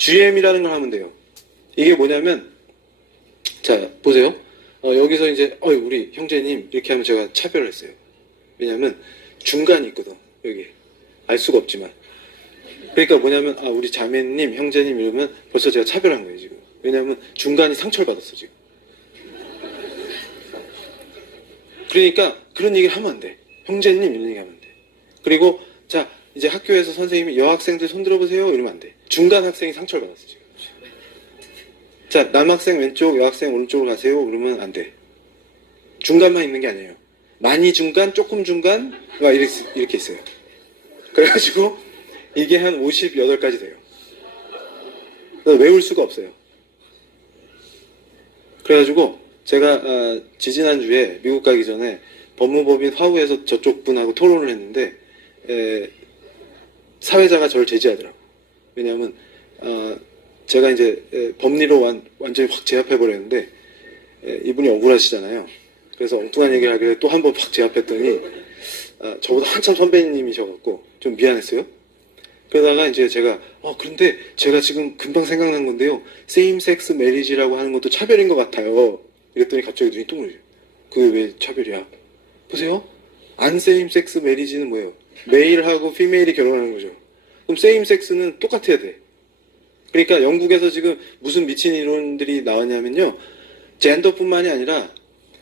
GM이라는 걸 하면 돼요. 이게 뭐냐면, 자, 보세요. 여기서 이제, 우리 형제님, 이렇게 하면 제가 차별을 했어요. 왜냐면, 중간이 있거든, 여기. 알 수가 없지만. 그러니까 뭐냐면, 우리 자매님, 형제님 이러면 벌써 제가 차별한 거예요, 지금. 왜냐면, 중간이 상처를 받았어, 지금. 그러니까, 그런 얘기를 하면 안 돼. 형제님, 이런 얘기 하면 안 돼. 그리고, 자, 이제 학교에서 선생님이 여학생들 손 들어보세요, 이러면 안 돼. 중간 학생이 상처를 받았어, 지금. 자, 남학생 왼쪽, 여학생 오른쪽으로 가세요. 그러면 안 돼. 중간만 있는 게 아니에요. 많이 중간, 조금 중간, 막 이렇게 있어요. 그래가지고 이게 한 58가지 돼요. 외울 수가 없어요. 그래가지고 제가 지지난주에 미국 가기 전에 법무법인 화우에서 저쪽 분하고 토론을 했는데 사회자가 저를 제지하더라고요. 왜냐하면 제가 이제 법리로 완전히 확 제압해버렸는데 이분이 억울하시잖아요. 그래서 엉뚱한 얘기를 하길래 또 한 번 확 제압했더니 저보다 한참 선배님이셔갖고 좀 미안했어요. 그러다가 이제 제가 그런데 제가 지금 금방 생각난 건데요. 세임섹스 메리지라고 하는 것도 차별인 것 같아요. 이랬더니 갑자기 눈이 뚱그려요. 그게 왜 차별이야? 보세요. 안 세임섹스 메리지는 뭐예요? 메일하고 피메일이 결혼하는 거죠. 그럼 세임섹스는 똑같아야 돼. 그러니까 영국에서 지금 무슨 미친 이론들이 나왔냐면요. 젠더뿐만이 아니라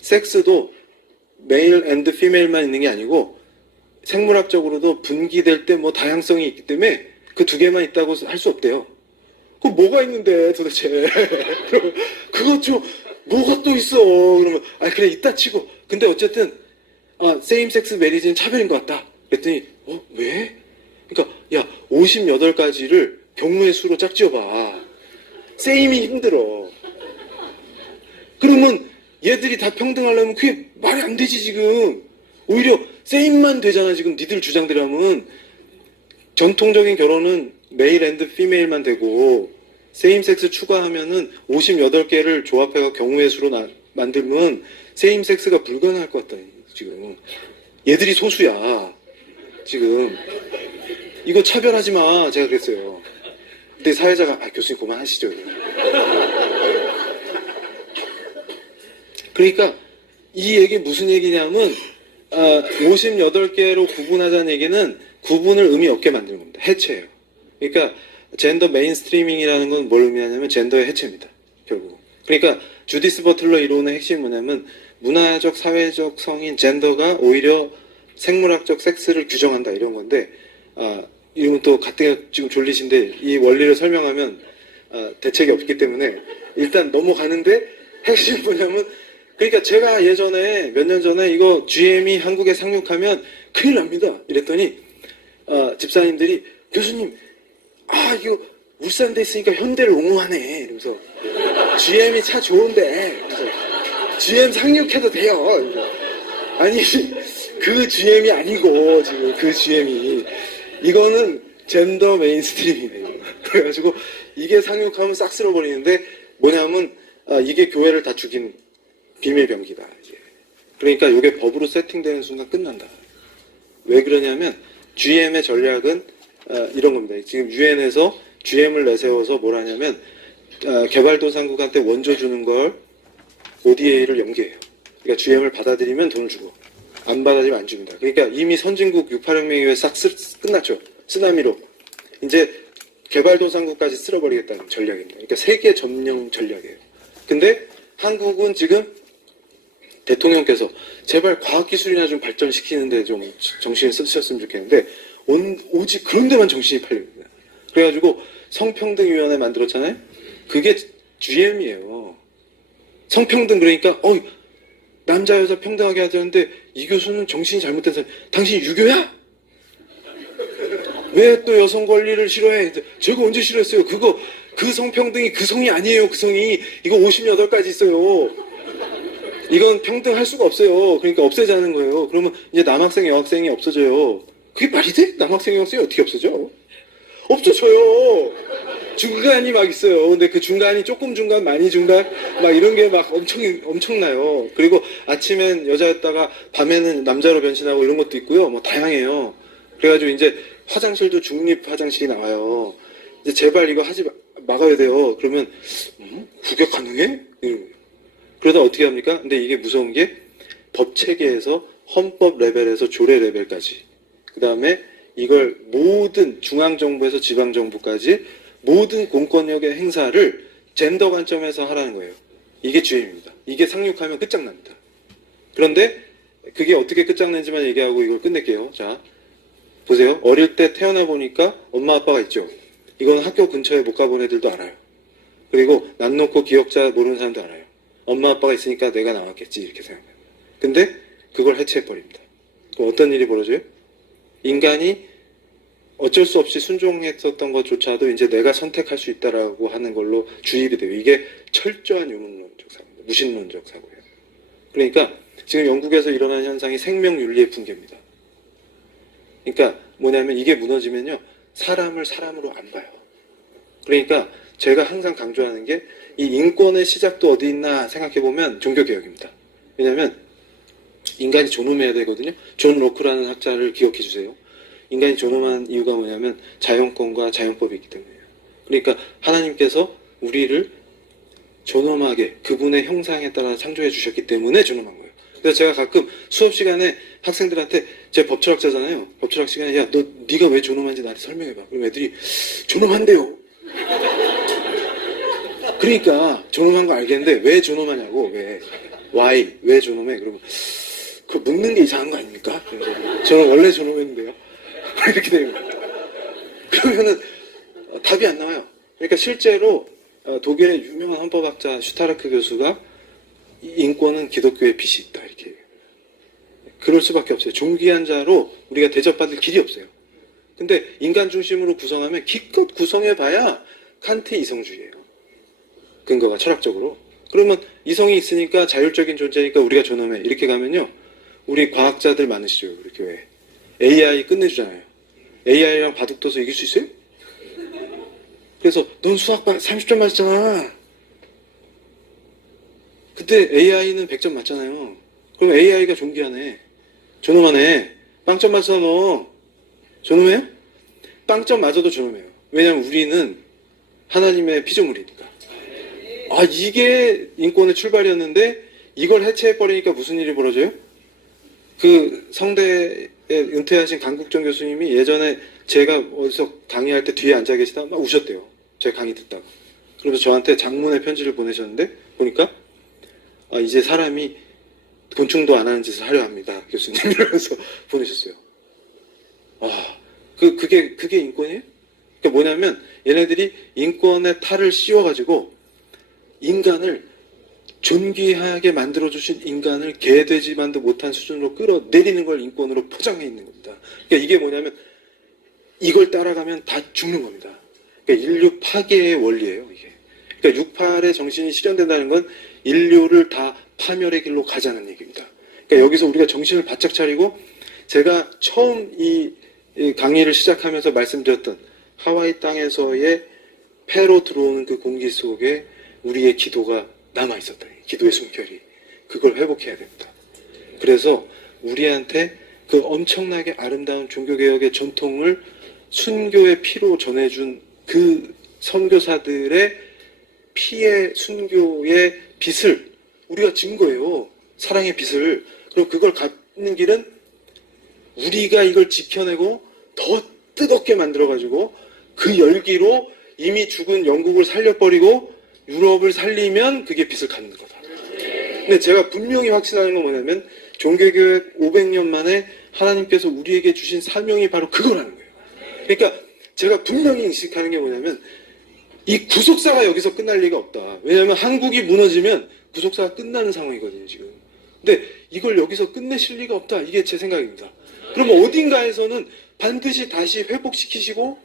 섹스도 메일 앤드 피메일만 있는 게 아니고 생물학적으로도 분기될 때 뭐 다양성이 있기 때문에 그 두 개만 있다고 할 수 없대요. 그럼 뭐가 있는데 도대체. 그것 좀 뭐가 또 있어. 그러면 그래 있다 치고. 근데 어쨌든 세임섹스 메리지는 차별인 것 같다. 그랬더니 왜? 그러니까 58가지를 경우의 수로 짝지어봐. 세임이 힘들어. 그러면 얘들이 다 평등하려면 그게 말이 안 되지 지금. 오히려 세임만 되잖아 지금 니들 주장대로하면. 전통적인 결혼은 메일 앤드 피메일만 되고 세임섹스 추가하면은 58개를 조합해서 경우의 수로 만들면 세임섹스가 불가능할 것 같다 지금. 얘들이 소수야 지금. 이거 차별하지 마 제가 그랬어요. 근데 사회자가 교수님 그만하시죠. 그러니까 이 얘기 무슨 얘기냐면 58개로 구분하자는 얘기는 구분을 의미 없게 만드는 겁니다. 해체예요. 그러니까 젠더 메인스트리밍이라는 건 뭘 의미하냐면 젠더의 해체입니다. 결국. 그러니까 주디스 버틀러 이론의 핵심이 뭐냐면 문화적, 사회적 성인 젠더가 오히려 생물학적 섹스를 규정한다 이런 건데 이러면 또 가뜩이나 지금 졸리신데 이 원리를 설명하면 대책이 없기 때문에 일단 넘어가는데 핵심이 뭐냐면 그러니까 제가 예전에 몇 년 전에 이거 GM이 한국에 상륙하면 큰일 납니다 이랬더니 집사님들이 교수님 이거 울산대 있으니까 현대를 옹호하네 이러면서 GM이 차 좋은데 그래서 GM 상륙해도 돼요. 아니 그 GM이 아니고 지금 그 GM이 이거는 젠더 메인스트림이네요. 그래가지고 이게 상륙하면 싹 쓸어버리는데 뭐냐면 이게 교회를 다 죽인 비밀병기다. 이제. 그러니까 이게 법으로 세팅되는 순간 끝난다. 왜 그러냐면 GM의 전략은 이런 겁니다. 지금 UN에서 GM을 내세워서 뭘 하냐면 개발도상국한테 원조 주는 걸 ODA를 연계해요. 그러니까 GM을 받아들이면 돈을 주고 안 받아들이면 안 줍니다. 그러니까 이미 선진국 6.8혁명 이후에 싹 끝났죠. 쓰나미로. 이제 개발도상국까지 쓸어버리겠다는 전략입니다. 그러니까 세계 점령 전략이에요. 근데 한국은 지금 대통령께서 제발 과학기술이나 좀 발전시키는데 좀 정신을 쓰셨으면 좋겠는데 오직 그런 데만 정신이 팔립니다. 그래가지고 성평등위원회 만들었잖아요. 그게 GM이에요. 성평등 그러니까 남자 여자 평등하게 하자는데 이 교수는 정신이 잘못된 사람. 당신이 유교야? 왜 또 여성 권리를 싫어해? 제가 언제 싫어했어요? 그 성평등이 그 성이 아니에요. 그 성이 이거 58가지 있어요. 이건 평등할 수가 없어요. 그러니까 없애자는 거예요. 그러면 이제 남학생 여학생이 없어져요. 그게 말이 돼? 남학생 여학생이 어떻게 없어져? 없어져요. 중간이 막 있어요. 근데 그 중간이 조금 중간, 많이 중간, 막 이런 게 막 엄청나요. 그리고 아침엔 여자였다가 밤에는 남자로 변신하고 이런 것도 있고요. 뭐 다양해요. 그래가지고 이제 화장실도 중립 화장실이 나와요. 이제 제발 이거 하지 막아야 돼요. 그러면 그게 가능해? 그러다 어떻게 합니까? 근데 이게 무서운 게 법 체계에서 헌법 레벨에서 조례 레벨까지, 그 다음에 이걸 모든 중앙정부에서 지방정부까지 모든 공권력의 행사를 젠더 관점에서 하라는 거예요. 이게 주임입니다. 이게 상륙하면 끝장납니다. 그런데 그게 어떻게 끝장난지만 얘기하고 이걸 끝낼게요. 자, 보세요. 어릴 때 태어나 보니까 엄마 아빠가 있죠. 이건 학교 근처에 못 가본 애들도 알아요. 그리고 난 놓고 기억자 모르는 사람도 알아요. 엄마 아빠가 있으니까 내가 나왔겠지 이렇게 생각해요. 근데 그걸 해체해버립니다. 그럼 어떤 일이 벌어져요? 인간이 어쩔 수 없이 순종했었던 것조차도 이제 내가 선택할 수 있다라고 하는 걸로 주입이 돼요. 이게 철저한 유물론적 사고입니다. 무신론적 사고예요. 그러니까 지금 영국에서 일어나는 현상이 생명윤리의 붕괴입니다. 그러니까 뭐냐면 이게 무너지면요, 사람을 사람으로 안 봐요. 그러니까 제가 항상 강조하는 게 이 인권의 시작도 어디 있나 생각해보면 종교개혁입니다. 왜냐하면 인간이 존엄해야 되거든요. 존 로크라는 학자를 기억해 주세요. 인간이 존엄한 이유가 뭐냐면 자연권과 자연법이 있기 때문이에요. 그러니까 하나님께서 우리를 존엄하게 그분의 형상에 따라 창조해 주셨기 때문에 존엄한 거예요. 그래서 제가 가끔 수업 시간에 학생들한테, 제 법철학자잖아요. 법철학 시간에 야, 네가 왜 존엄한지 나한테 설명해봐. 그럼 애들이 존엄한데요. 그러니까 존엄한 거 알겠는데 왜 존엄하냐고. why? 왜 존엄해? 그러면 그 묻는 게 이상한 거 아닙니까? 저는 원래 존엄했는데요. 이렇게 되는 거예요. 그러면은 답이 안 나와요. 그러니까 실제로 독일의 유명한 헌법학자 슈타르크 교수가 인권은 기독교의 빛이 있다 이렇게. 그럴 수밖에 없어요. 존귀한 자로 우리가 대접받을 길이 없어요. 근데 인간 중심으로 구성하면 기껏 구성해봐야 칸트의 이성주의예요. 근거가 철학적으로. 그러면 이성이 있으니까 자율적인 존재니까 우리가 존엄해 이렇게 가면요, 우리 과학자들 많으시죠 우리 교회. AI 끝내주잖아요. AI랑 바둑둬서 이길 수 있어요? 그래서 넌 수학 30점 맞았잖아. 그때 AI는 100점 맞잖아요. 그럼 AI가 존귀하네. 존엄하네. 빵점 맞았어 너. 존엄해요? 빵점 맞아도 존엄해요. 왜냐면 우리는 하나님의 피조물이니까. 아, 이게 인권의 출발이었는데 이걸 해체해버리니까 무슨 일이 벌어져요? 그 성대에 은퇴하신 강국정 교수님이 예전에 제가 어디서 강의할 때 뒤에 앉아 계시다가 막 우셨대요. 제 강의 듣다고. 그러면서 저한테 장문의 편지를 보내셨는데 보니까 이제 사람이 곤충도 안 하는 짓을 하려 합니다. 교수님 이러면서 보내셨어요. 그게 인권이에요? 그러니까 뭐냐면 얘네들이 인권의 탈을 씌워가지고 인간을 존귀하게 만들어주신 인간을 개돼지만도 못한 수준으로 끌어내리는 걸 인권으로 포장해 있는 겁니다. 그러니까 이게 뭐냐면 이걸 따라가면 다 죽는 겁니다. 그러니까 인류 파괴의 원리예요, 이게. 그러니까 68의 정신이 실현된다는 건 인류를 다 파멸의 길로 가자는 얘기입니다. 그러니까 여기서 우리가 정신을 바짝 차리고, 제가 처음 이 강의를 시작하면서 말씀드렸던 하와이 땅에서의 폐로 들어오는 그 공기 속에 우리의 기도가 남아있었다. 기도의 숨결이. 그걸 회복해야 됩니다. 그래서 우리한테 그 엄청나게 아름다운 종교개혁의 전통을 순교의 피로 전해준 그 선교사들의 피의 순교의 빛을 우리가 진 거예요. 사랑의 빛을. 그럼 그걸 갖는 길은 우리가 이걸 지켜내고 더 뜨겁게 만들어가지고 그 열기로 이미 죽은 영국을 살려버리고 유럽을 살리면 그게 빛을 갖는 거다. 근데 제가 분명히 확신하는 건 뭐냐면 종교교육 500년 만에 하나님께서 우리에게 주신 사명이 바로 그거라는 거예요. 그러니까 제가 분명히 인식하는 게 뭐냐면 이 구속사가 여기서 끝날 리가 없다. 왜냐하면 한국이 무너지면 구속사가 끝나는 상황이거든요, 지금. 근데 이걸 여기서 끝내실 리가 없다. 이게 제 생각입니다. 그러면 어딘가에서는 반드시 다시 회복시키시고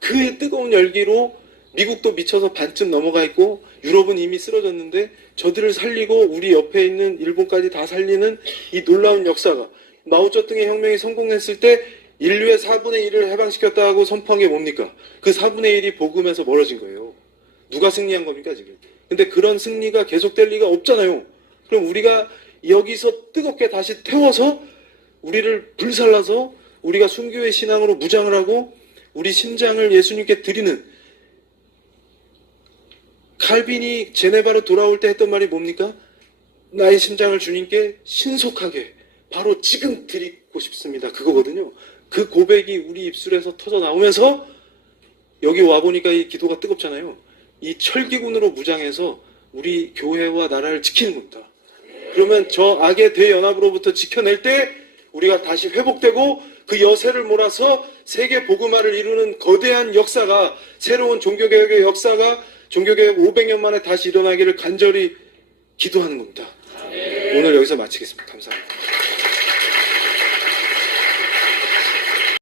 그 뜨거운 열기로 미국도 미쳐서 반쯤 넘어가 있고 유럽은 이미 쓰러졌는데 저들을 살리고 우리 옆에 있는 일본까지 다 살리는 이 놀라운 역사가, 마오쩌둥의 혁명이 성공했을 때 인류의 4분의 1을 해방시켰다고 선포한 게 뭡니까? 그 4분의 1이 복음에서 멀어진 거예요. 누가 승리한 겁니까 지금? 근데 그런 승리가 계속될 리가 없잖아요. 그럼 우리가 여기서 뜨겁게 다시 태워서 우리를 불살라서 우리가 순교의 신앙으로 무장을 하고 우리 심장을 예수님께 드리는 칼빈이 제네바로 돌아올 때 했던 말이 뭡니까? 나의 심장을 주님께 신속하게 바로 지금 드리고 싶습니다. 그거거든요. 그 고백이 우리 입술에서 터져 나오면서 여기 와보니까 이 기도가 뜨겁잖아요. 이 철기군으로 무장해서 우리 교회와 나라를 지키는 겁니다. 그러면 저 악의 대연합으로부터 지켜낼 때 우리가 다시 회복되고 그 여세를 몰아서 세계 복음화를 이루는 거대한 역사가, 새로운 종교개혁의 역사가 종교개혁 500년 만에 다시 일어나기를 간절히 기도하는 겁니다. 오늘 여기서 마치겠습니다. 감사합니다.